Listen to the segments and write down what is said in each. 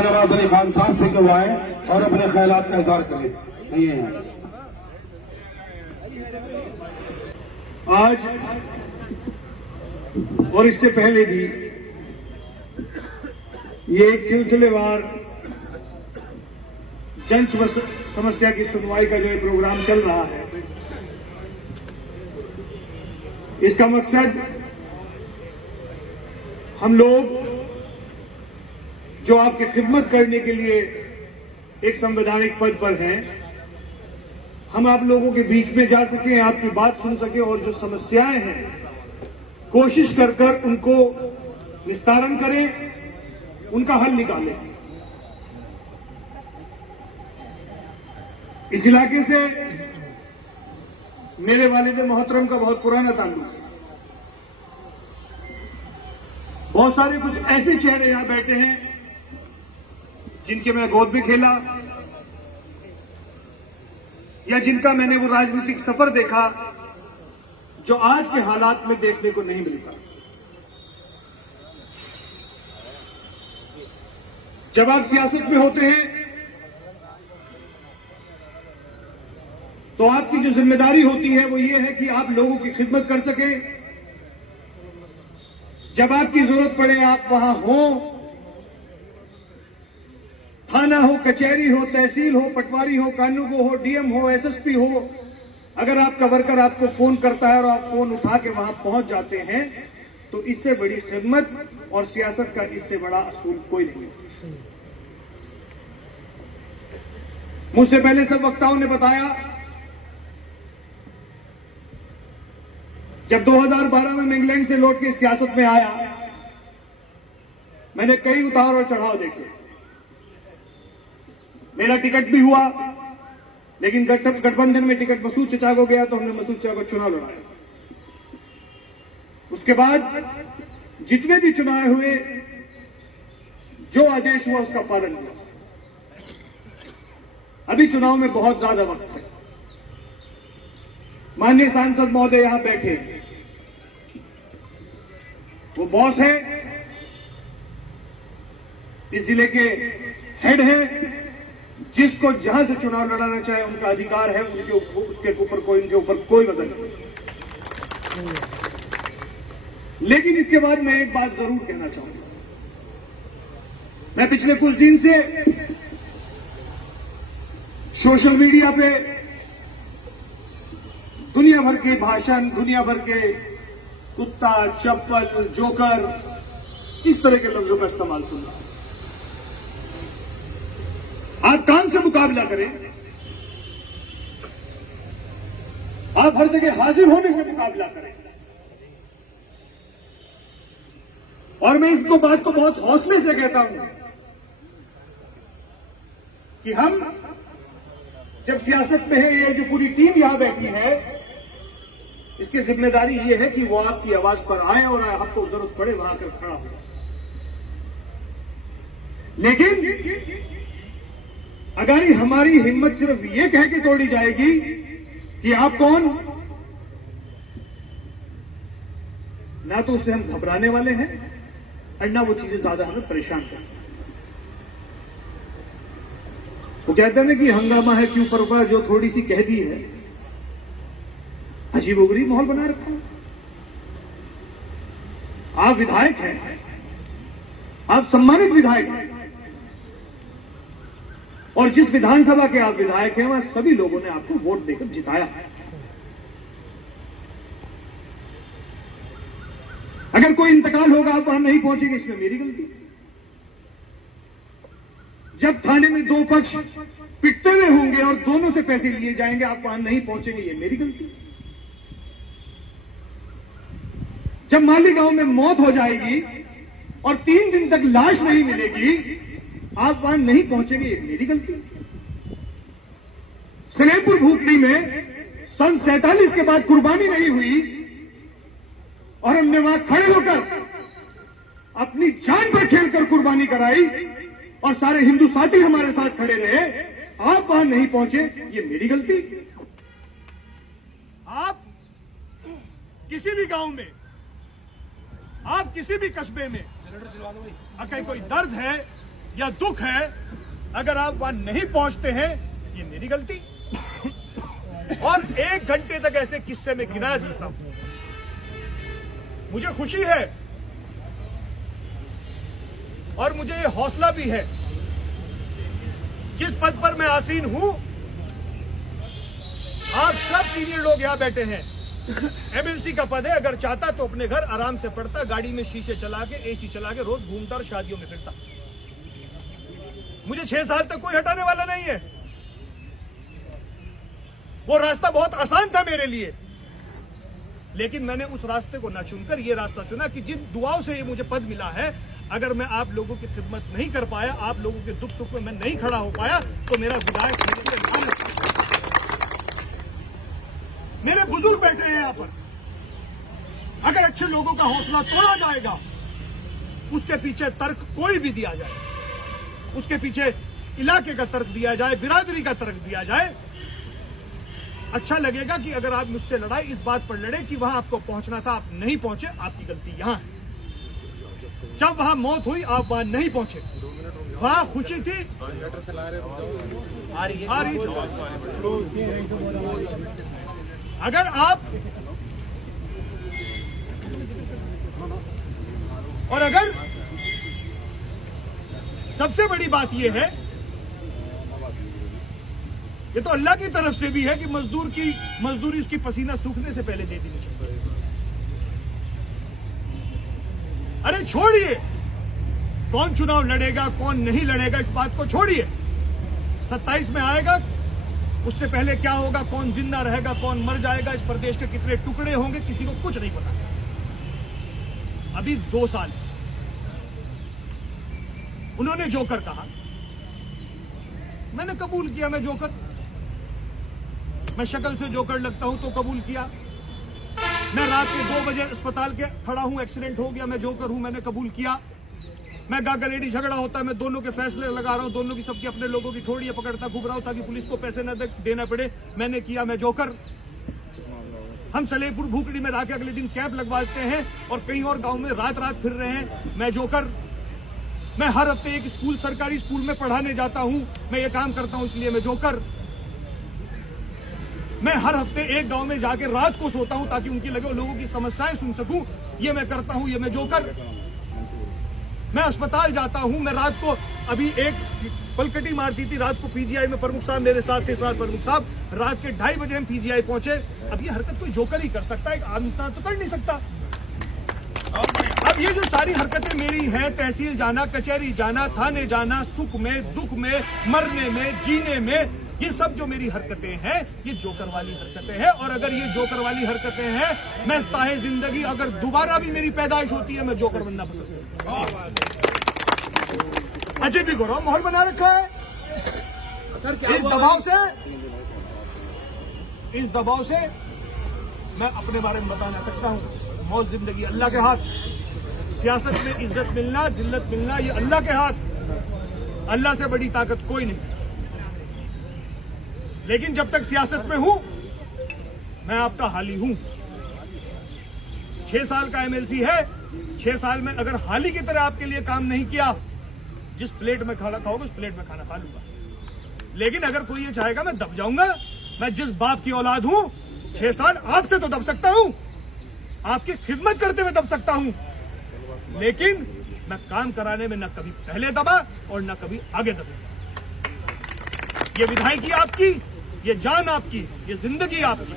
नवाज अली खान साहब से क्यों आए और अपने ख्यालात का इजहार करें। नहीं है आज और इससे पहले भी ये एक सिलसिलेवार जन समस्या की सुनवाई का जो ये प्रोग्राम चल रहा है, इसका मकसद हम लोग जो आपकी खिदमत करने के लिए एक संवैधानिक पद पर हैं, हम आप लोगों के बीच में जा सकें, आपकी बात सुन सकें और जो समस्याएं हैं कोशिश कर उनको निस्तारण करें, उनका हल निकालें। इस इलाके से मेरे वालिद मोहतरम का बहुत पुराना ताल्लुक है। बहुत सारे कुछ ऐसे चेहरे यहां बैठे हैं जिनके मैं गोद में खेला या जिनका मैंने वो राजनीतिक सफर देखा जो आज के हालात में देखने को नहीं मिलता। जब आप सियासत में होते हैं तो आपकी जो जिम्मेदारी होती है वो ये है कि आप लोगों की खिदमत कर सकें। जब आपकी जरूरत पड़े आप वहां हो, थाना हो, कचहरी हो, तहसील हो, पटवारी हो, कानून हो, डीएम हो, एसएसपी हो, अगर आपका वर्कर आपको फोन करता है और आप फोन उठा के वहां पहुंच जाते हैं तो इससे बड़ी खिदमत और सियासत का इससे बड़ा असूल कोई नहीं। मुझसे पहले सब वक्ताओं ने बताया, जब 2012 में मैं इंग्लैंड से लौट के सियासत में आया, मैंने कई उतार और चढ़ाव देखे। मेरा टिकट भी हुआ, लेकिन गठबंधन में टिकट मसूद चचा को गया तो हमने मसूद चचा को चुनाव लड़ाया। उसके बाद जितने भी चुनाव हुए, जो आदेश हुआ उसका पालन हुआ। अभी चुनाव में बहुत ज्यादा वक्त है। माननीय सांसद महोदय यहां बैठे, वो बॉस है, इस जिले के हेड है, जिसको जहां से चुनाव लड़ाना चाहे उनका अधिकार है, उसके ऊपर कोई वजन नहीं। लेकिन इसके बाद मैं एक बात जरूर कहना चाहूंगा। मैं पिछले कुछ दिन से सोशल मीडिया पे दुनिया भर के भाषण, दुनिया भर के कुत्ता, चप्पल, जोकर, इस तरह के लफ्जों का इस्तेमाल सुन रहा हूं। आप काम से मुकाबला करें, आप हर जगह हाजिर होने से मुकाबला करें। और मैं इसको बात को बहुत हौसले से कहता हूं कि हम जब सियासत में है, ये जो पूरी टीम यहां बैठी है, इसकी जिम्मेदारी ये है कि वो आपकी आवाज पर आए और आपको जरूरत पड़े वहां कर खड़ा हो। लेकिन अगर हमारी हिम्मत सिर्फ ये कह के तोड़ी जाएगी कि आप कौन, ना तो उससे हम घबराने वाले हैं और ना वो चीजें ज्यादा हमें परेशान करती। वो कहते हैं कि हंगामा है कि ऊपर जो थोड़ी सी कह दी है, अजीबोगरीब माहौल बना रखा है। आप विधायक हैं, आप सम्मानित विधायक हैं, और जिस विधानसभा के आप विधायक हैं वहां सभी लोगों ने आपको वोट देकर जिताया है। अगर कोई इंतकाल होगा आप वहां नहीं पहुंचेंगे, इसमें मेरी गलती। जब थाने में दो पक्ष पिटते हुए होंगे और दोनों से पैसे लिए जाएंगे, आप वहां नहीं पहुंचेंगे, ये मेरी गलती। जब मालीगांव में मौत हो जाएगी और 3 दिन तक लाश नहीं मिलेगी, आप वहां नहीं पहुंचेंगे, ये मेरी गलती। सलेमपुर भूतनी में सन 47 के बाद कुर्बानी नहीं हुई और हमने वहां खड़े होकर अपनी जान पर खेलकर कुर्बानी कराई और सारे हिंदू साथी हमारे साथ खड़े रहे, आप वहां नहीं पहुंचे, ये मेरी गलती। आप किसी भी गांव में, आप किसी भी कस्बे में अगर कोई दर्द है या दुख है, अगर आप वहां नहीं पहुंचते हैं, ये मेरी गलती। और 1 घंटे तक ऐसे किस्से में गिनाया सकता हूं। मुझे खुशी है और मुझे ये हौसला भी है, जिस पद पर मैं आसीन हूं, आप सब सीनियर लोग यहां बैठे हैं। एमएलसी का पद है, अगर चाहता तो अपने घर आराम से पढ़ता, गाड़ी में शीशे चला के, एसी चला के रोज घूमता और शादियों में फिरता। मुझे 6 साल तक कोई हटाने वाला नहीं है। वो रास्ता बहुत आसान था मेरे लिए, लेकिन मैंने उस रास्ते को ना चुनकर ये रास्ता चुना कि जिन दुआओं से ये मुझे पद मिला है, अगर मैं आप लोगों की खिदमत नहीं कर पाया, आप लोगों के दुख सुख में मैं नहीं खड़ा हो पाया, तो मेरा विधायक होने का नाम नहीं। मेरे बुजुर्ग बैठे हैं यहां पर, अगर अच्छे लोगों का हौसला तोड़ा जाएगा, उसके पीछे तर्क कोई भी दिया जाए, उसके पीछे इलाके का तर्क दिया जाए, बिरादरी का तर्क दिया जाए, अच्छा लगेगा कि अगर आप मुझसे लड़ाई इस बात पर लड़े कि वहां आपको पहुंचना था, आप नहीं पहुंचे, आपकी गलती यहां है। जब वहां मौत हुई, आप वहां नहीं पहुंचे। वहां खुशी थी, आ रही अगर आप और अगर सबसे बड़ी बात यह है, ये तो अल्लाह की तरफ से भी है कि मजदूरी उसकी पसीना सूखने से पहले दे देनी चाहिए। अरे छोड़िए कौन चुनाव लड़ेगा कौन नहीं लड़ेगा, इस बात को छोड़िए। 27 में आएगा, उससे पहले क्या होगा, कौन जिंदा रहेगा कौन मर जाएगा, इस प्रदेश के कितने टुकड़े होंगे, किसी को कुछ नहीं पता। अभी 2 साल उन्होंने जोकर कहा, मैंने कबूल किया, मैं जोकर, मैं शक्ल से जोकर लगता हूं तो कबूल किया। मैं रात के 2 बजे अस्पताल के खड़ा हूं, एक्सीडेंट हो गया, मैं जोकर हूं, मैंने कबूल किया। मैं गागा लेडी झगड़ा होता है, मैं दोनों के फैसले लगा रहा हूं, दोनों की सबकी अपने लोगों की ठोड़ियां पकड़ता घूम रहा हूं ताकि पुलिस को पैसे न देना पड़े, मैंने किया, मैं जोकर। हम सलेपुर भूकड़ी में लाके अगले दिन कैंप लगवाते हैं और कहीं और गांव में रात रात फिर रहे हैं, मैं जोकर। मैं हर हफ्ते एक स्कूल, सरकारी स्कूल में पढ़ाने जाता हूं, मैं ये काम करता हूं, इसलिए मैं जोकर। मैं हर हफ्ते एक गांव में जाके रात को सोता हूं ताकि उनकी लगे लोगों की समस्याएं सुन सकूं, ये मैं करता हूं, ये मैं जोकर। मैं अस्पताल जाता हूं, मैं रात को, अभी एक पलकटी मारती थी रात को पीजीआई में, प्रमुख साहब मेरे साथ थे, प्रमुख साहब, रात के 2:30 बजे हम पीजीआई पहुंचे। अब ये हरकत कोई जोकर ही कर सकता है, एक आम इंसान तो कर नहीं सकता। अब ये जो सारी हरकतें मेरी हैं, तहसील जाना, कचहरी जाना, थाने जाना, सुख में दुख में, मरने में जीने में, ये सब जो मेरी हरकतें हैं, ये जोकर वाली हरकतें हैं। और अगर ये जोकर वाली हरकतें हैं, मैं ताहे जिंदगी अगर दोबारा भी मेरी पैदाइश होती है, मैं जोकर बनना पसंद करता हूं। अजय भी गौरव मोहर बना रखा है। इस दबाव से मैं अपने बारे में बता ना सकता हूं। मौत जिंदगी अल्लाह के हाथ, सियासत में इज्जत मिलना जिल्लत मिलना ये अल्लाह के हाथ, अल्लाह से बड़ी ताकत कोई नहीं। लेकिन जब तक सियासत में हूं, मैं आपका हाली हूं। 6 साल का एमएलसी है, 6 साल में अगर हाली की तरह आपके लिए काम नहीं किया, जिस प्लेट में खाना खाओगे उस प्लेट में खाना खा लूंगा। लेकिन अगर कोई ये चाहेगा मैं दब जाऊंगा, मैं जिस बाप की औलाद हूं, 6 साल आपसे तो दब सकता हूं, आपकी खिदमत करते हुए दब सकता हूं, लेकिन मैं काम कराने में न कभी पहले दबा और न कभी आगे दबा। ये विधायकी आपकी, ये जान आपकी, ये जिंदगी आपकी।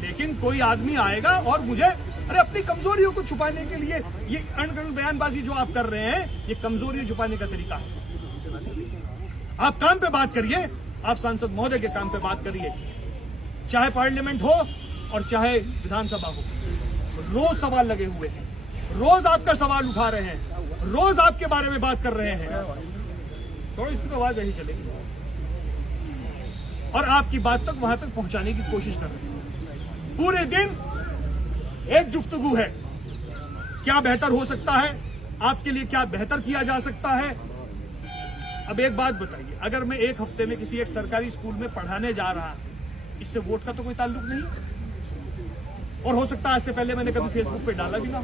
लेकिन कोई आदमी आएगा और मुझे, अरे अपनी कमजोरियों को छुपाने के लिए ये अनगढ़ बयानबाजी जो आप कर रहे हैं, ये कमजोरियां छुपाने का तरीका है। आप काम पे बात करिए, आप सांसद महोदय के काम पे बात करिए, चाहे पार्लियामेंट हो और चाहे विधानसभा हो। रोज सवाल लगे हुए हैं, रोज आपका सवाल उठा रहे हैं, रोज आपके बारे में बात कर रहे हैं। थोड़ी इसकी तो आवाज यही चलेगी और आपकी बात तक वहां तक पहुंचाने की कोशिश कर रहे हैं। पूरे दिन एक गुफ्तगू है, क्या बेहतर हो सकता है, आपके लिए क्या बेहतर किया जा सकता है। अब एक बात बताइए, अगर मैं एक हफ्ते में किसी एक सरकारी स्कूल में पढ़ाने जा रहा, इससे वोट का तो कोई ताल्लुक नहीं। और हो सकता है आज से पहले मैंने कभी फेसबुक पे डाला भी ना।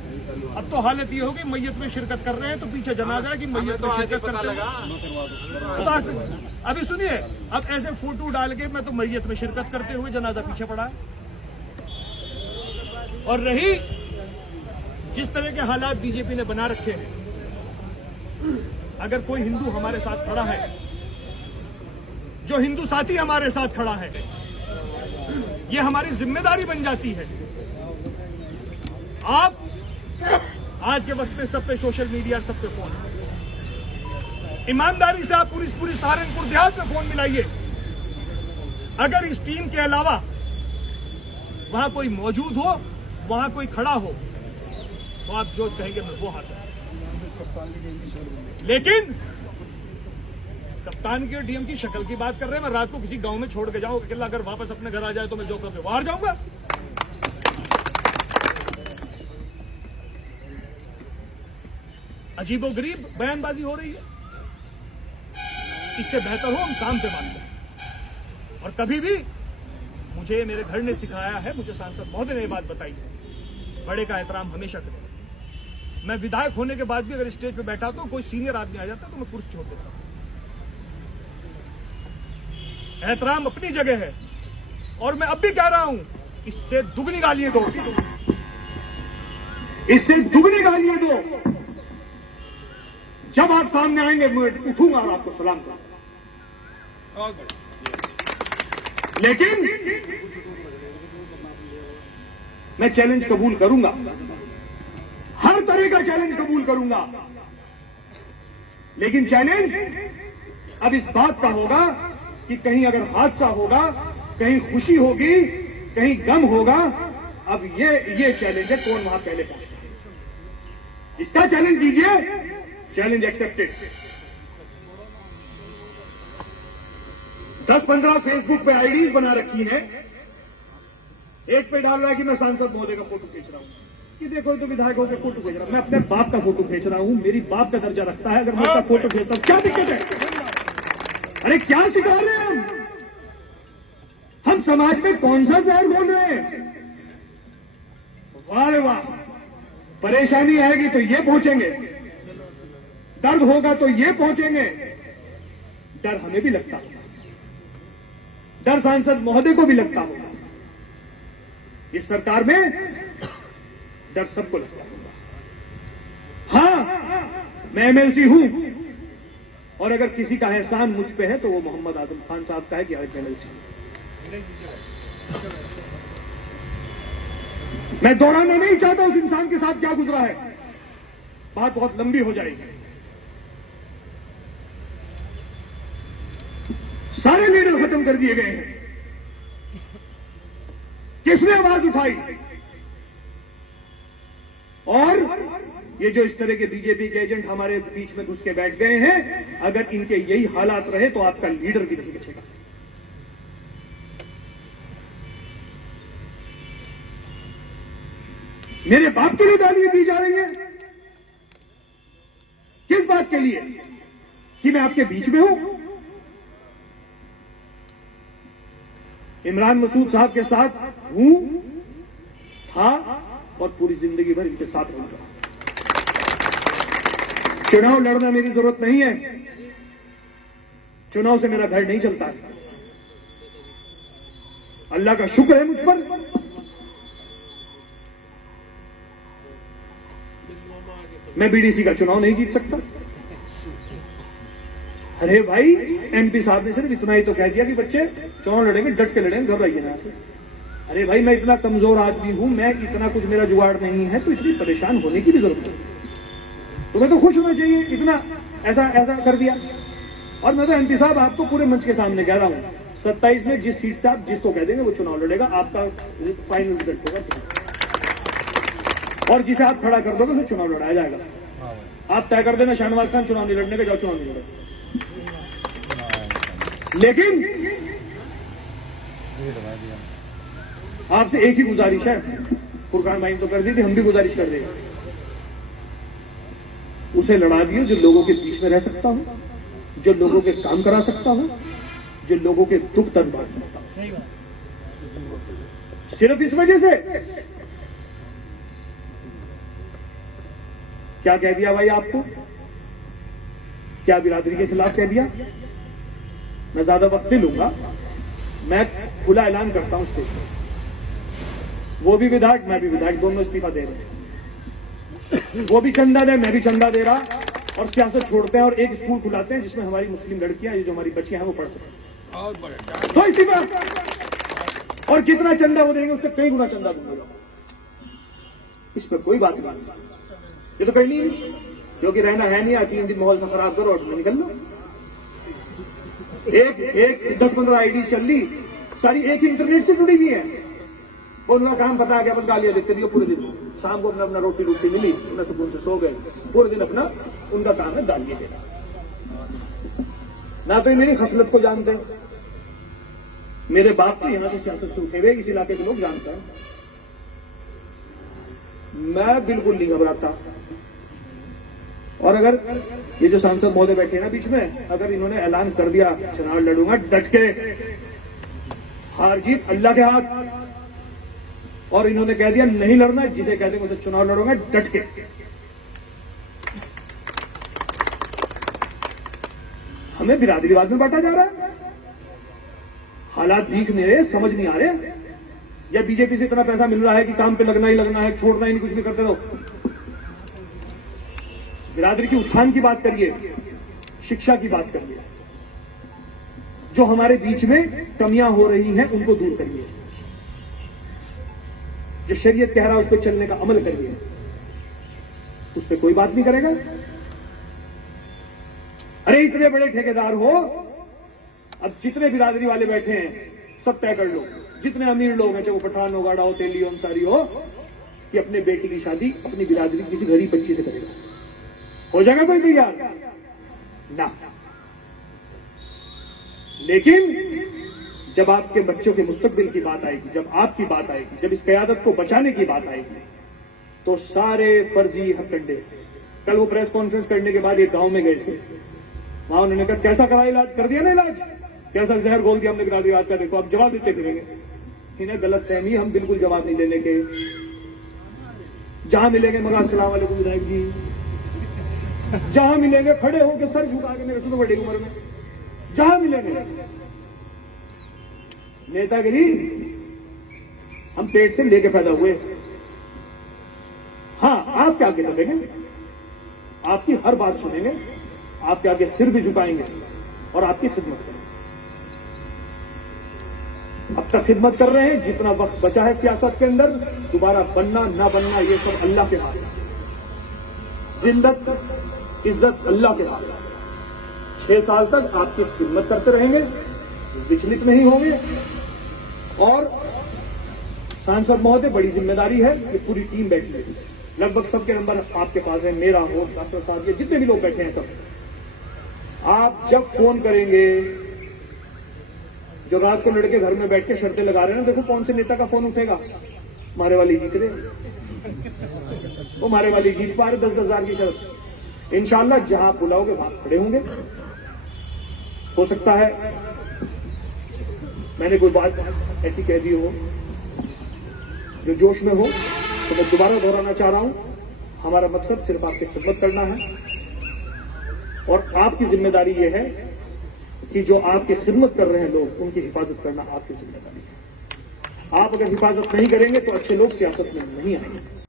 अब तो हालत ये होगी मैयत में शिरकत कर रहे हैं तो पीछे जनाजा है कि मैयत में शिरकत करते हैं। तो आज अभी सुनिए, अब ऐसे फोटो डाल के मैं तो मैयत में शिरकत करते हुए जनाजा पीछे पड़ा है। और रही जिस तरह के हालात बीजेपी ने बना रखे हैं, अगर कोई हिंदू हमारे साथ खड़ा है, जो हिंदू साथी हमारे साथ खड़ा है, ये हमारी जिम्मेदारी बन जाती है। आप आज के वक्त पे सब पे सोशल मीडिया, सब पे फोन, ईमानदारी से आप पूरी सहारनपुर देहात में फोन मिलाइए। अगर इस टीम के अलावा वहां कोई मौजूद हो, वहां कोई खड़ा हो, तो आप जो कहेंगे मैं वो हाथ। लेकिन कप्तान की और टीम की शक्ल की बात कर रहे हैं। मैं रात को किसी गांव में छोड़ के जाऊं अकेला, अगर वापस अपने घर आ जाए तो मैं जो करके बाहर जाऊंगा। अजीबोगरीब बयानबाजी हो रही है। इससे बेहतर हो हम काम पे बात करें। और कभी भी मुझे मेरे घर ने सिखाया है, मुझे सांसद महोदय ने ये बात बताई है, बड़े का एहतराम हमेशा करें। मैं विधायक होने के बाद भी अगर स्टेज पे बैठा तो कोई सीनियर आदमी आ जाता तो मैं कुर्सी छोड़ देता हूं। एहतराम अपनी जगह है। और मैं अब भी कह रहा हूं, इससे दुगनी गालियां दो, इससे दुगनी गालियां दो। जब आप सामने आएंगे मैं उठूंगा और आपको सलाम करूंगा। लेकिन मैं चैलेंज कबूल करूंगा, हर तरह का चैलेंज कबूल करूंगा। लेकिन चैलेंज अब इस बात का होगा कि कहीं अगर हादसा होगा, कहीं खुशी होगी, कहीं गम होगा। अब ये चैलेंज है, कौन वहां पहले पहुंचता है। इसका चैलेंज दीजिए, चैलेंज एक्सेप्टेड। 10-15 फेसबुक पे आईडीज बना रखी है। एक पे डाल रहा है कि मैं सांसद महोदय का फोटो खींच रहा हूं, कि देखो तो विधायकों के फोटो खींच रहा हूं। मैं अपने बाप का फोटो खींच रहा हूं, मेरी बाप का दर्जा रखता है। अगर मैं उसका फोटो खींचता हूं क्या दिक्कत है? अरे क्या सिखा रहे हैं हम समाज में कौन सा जहर घोल रहे हैं? वाह रे वाह। परेशानी आएगी तो ये पहुंचेंगे, दर्द होगा तो ये पहुंचेंगे। डर हमें भी लगता होगा, डर सांसद महोदय को भी लगता होगा, इस सरकार में डर सबको लगता होगा। हां, मैं एमएलसी हूं और अगर किसी का एहसान मुझ पे है तो वो मोहम्मद आजम खान साहब का है कि आज एमएलसी। मैं दोहराना नहीं चाहता उस इंसान के साथ क्या गुजरा है, बात बहुत लंबी हो जाएगी। सारे लीडर खत्म कर दिए गए हैं। किसने आवाज उठाई? और ये जो इस तरह के बीजेपी के एजेंट हमारे बीच में घुस के बैठ गए हैं, अगर इनके यही हालात रहे तो आपका लीडर भी नहीं बचेगा। मेरे बाप के लिए गालियां दी जा रही है। किस बात के लिए? कि मैं आपके बीच में हूं। इमरान मसूद साहब के साथ हूं, था और पूरी जिंदगी भर इनके साथ रहूंगा। चुनाव लड़ना मेरी जरूरत नहीं है, चुनाव से मेरा घर नहीं चलता है। अल्लाह का शुक्र है मुझ पर, मैं बीडीसी का चुनाव नहीं जीत सकता। अरे भाई, एमपी साहब ने सिर्फ इतना ही तो कह दिया कि बच्चे चुनाव लड़ेंगे, डट के लड़ेंगे, घबराइए ना से। अरे भाई, मैं इतना कमजोर आदमी हूं, मैं इतना कुछ मेरा जुगाड़ नहीं है, तो इतनी परेशान होने की भी जरूरत नहीं। तुम्हें तो खुश होना चाहिए, इतना ऐसा कर दिया। और मैं तो एमपी साहब आपको पूरे मंच के सामने कह रहा हूं, 27 में जिस सीट से आप जिसको कह देंगे वो चुनाव लड़ेगा, आपका फाइनल रिजल्ट होगा। और जिसे आप खड़ा कर दोगे उसे चुनाव लड़ाया जाएगा। आप तय कर देना शाहनवाज खान चुनाव नहीं लड़ने का, जाओ चुनाव नहीं लड़ेगा। लेकिन आपसे एक ही गुजारिश है, फुरकान भाई तो कर दी थी, हम भी गुजारिश कर देंगे, उसे लड़ा दिए जो लोगों के बीच में रह सकता हो, जो लोगों के काम करा सकता हो, जो लोगों के दुख दर्द बांट सकता हो। सिर्फ इस वजह से क्या कह दिया भाई आपको? क्या बिरादरी के खिलाफ कह दिया? मैं ज्यादा वक्त नहीं लूंगा, मैं खुला ऐलान करता हूं स्टेज पर, वो भी विधायक मैं भी विधायक, दोनों इस्तीफा दे रहे हैं। वो भी चंदा दे, मैं भी चंदा दे रहा, और सियासत छोड़ते हैं और एक स्कूल खुलाते हैं जिसमें हमारी मुस्लिम लड़कियां, ये जो हमारी बच्चियां हैं, वो पढ़ सकें। तो इस्तीफा, और जितना चंदा वो देंगे उससे कई गुना चंदा दूंगा। इस पर कोई बात नहीं, ये तो करनी नहीं, क्योंकि रहना है नहीं। 3 दिन माहौल से खराब करो और निकल लो। एक 10-15 आईडी चल ली, सारी एक ही इंटरनेट से जुड़ी हुई है। उनका काम पता है, क्या बस गालियां देते रहिए पूरे दिन, शाम को अपना रोटी मिली, अपना सुकून से सो गए, पूरे दिन अपना उनका काम है गालियां देना। ना तो ये मेरी खसलत को जानते हैं, मेरे बाप को यहां से सियासत से उठे हुए इस इलाके के लोग जानते हैं। मैं बिल्कुल नहीं घबराता। और अगर ये जो सांसद महोदय बैठे हैं ना बीच में, अगर इन्होंने ऐलान कर दिया चुनाव लड़ूंगा डट के, हार जीत अल्लाह के हाथ, और इन्होंने कह दिया नहीं लड़ना, जिसे कहते हैं उसे चुनाव लड़ूंगा डट के, हमें बिरादरीवाद में बांटा जा रहा है। हालात दिख नहीं रहे, समझ नहीं आ रहे, या बीजेपी से इतना पैसा मिल रहा है कि काम पे लगना ही लगना है, छोड़ना ही नहीं, कुछ भी करते रहो। बिरादरी की उत्थान की बात करिए, शिक्षा की बात करिए, जो हमारे बीच में कमियां हो रही हैं उनको दूर करिए, जो शरीयत कह रहा है उस पर चलने का अमल करिए। उस पर कोई बात नहीं करेगा। अरे इतने बड़े ठेकेदार हो, अब जितने बिरादरी वाले बैठे हैं सब तय कर लो, जितने अमीर लोग हैं, चाहे वो पठान हो, गाड़ा हो, तेली हो, अंसारी हो, कि अपने बेटी की शादी अपनी बिरादरी किसी गरीब बच्ची से करेगा। हो जाएगा कोई तैयार ना? लेकिन जब आपके बच्चों के मुस्तकबिल की बात आएगी, जब आपकी बात आएगी, जब इस क़यादत को बचाने की बात आएगी, तो सारे फर्जी हथकंडे। कल वो प्रेस कॉन्फ्रेंस करने के बाद एक गांव में गए थे, वहां उन्होंने कहा कैसा करा इलाज, कर दिया ना इलाज, कैसा जहर घोल दिया हमने बिरादरी का, देखो आप जवाब देते फिरेंगे। इन्हें गलत फहमी, हम बिल्कुल जवाब नहीं देने के। जहां मिलेंगे मगर अस्सलाम वालेकुम विधायक जी, जहां मिलेंगे खड़े होकर सर झुका के, मेरे से तो बड़ी उम्र में, जहां मिलेंगे नेतागिरी हम पेट से लेके पैदा हुए। हां, आपके आगे दबेंगे, आपकी हर बात सुनेंगे, आपके आगे सिर भी झुकाएंगे और आपकी खिदमत करेंगे। अब तक खिदमत कर रहे हैं, जितना वक्त बचा है सियासत के अंदर, दोबारा बनना ना बनना ये सब अल्लाह के हाथ है। जिल्लत इज्जत अल्लाह के हाथ है। 6 साल तक आपकी खिदमत करते रहेंगे, विचलित नहीं होंगे। और सांसद महोदय, बड़ी जिम्मेदारी है, ये पूरी टीम बैठी है, लगभग सबके नंबर आपके पास है, मेरा हो, डॉक्टर साहब, ये जितने भी लोग बैठे हैं सब। आप जब फोन करेंगे, जो रात को लड़के घर में बैठ के शर्तें लगा रहे हैं ना, देखो कौन से नेता का फोन उठेगा, मारे वाली जीत रहे, वो मारे वाली जीत पा रहे 10-10 हजार की शर्त। इंशाल्लाह जहां आप बुलाओगे वहां खड़े होंगे। हो सकता है मैंने कोई बात ऐसी कह दी हो जो जोश में हो, तो मैं दोबारा दोहराना चाह रहा हूं, हमारा मकसद सिर्फ आपकी खिदमत करना है, और आपकी जिम्मेदारी यह है कि जो आपकी खिदमत कर रहे हैं लोग, उनकी हिफाजत करना आपकी जिम्मेदारी है। आप अगर हिफाजत नहीं करेंगे तो अच्छे लोग सियासत में नहीं आएंगे।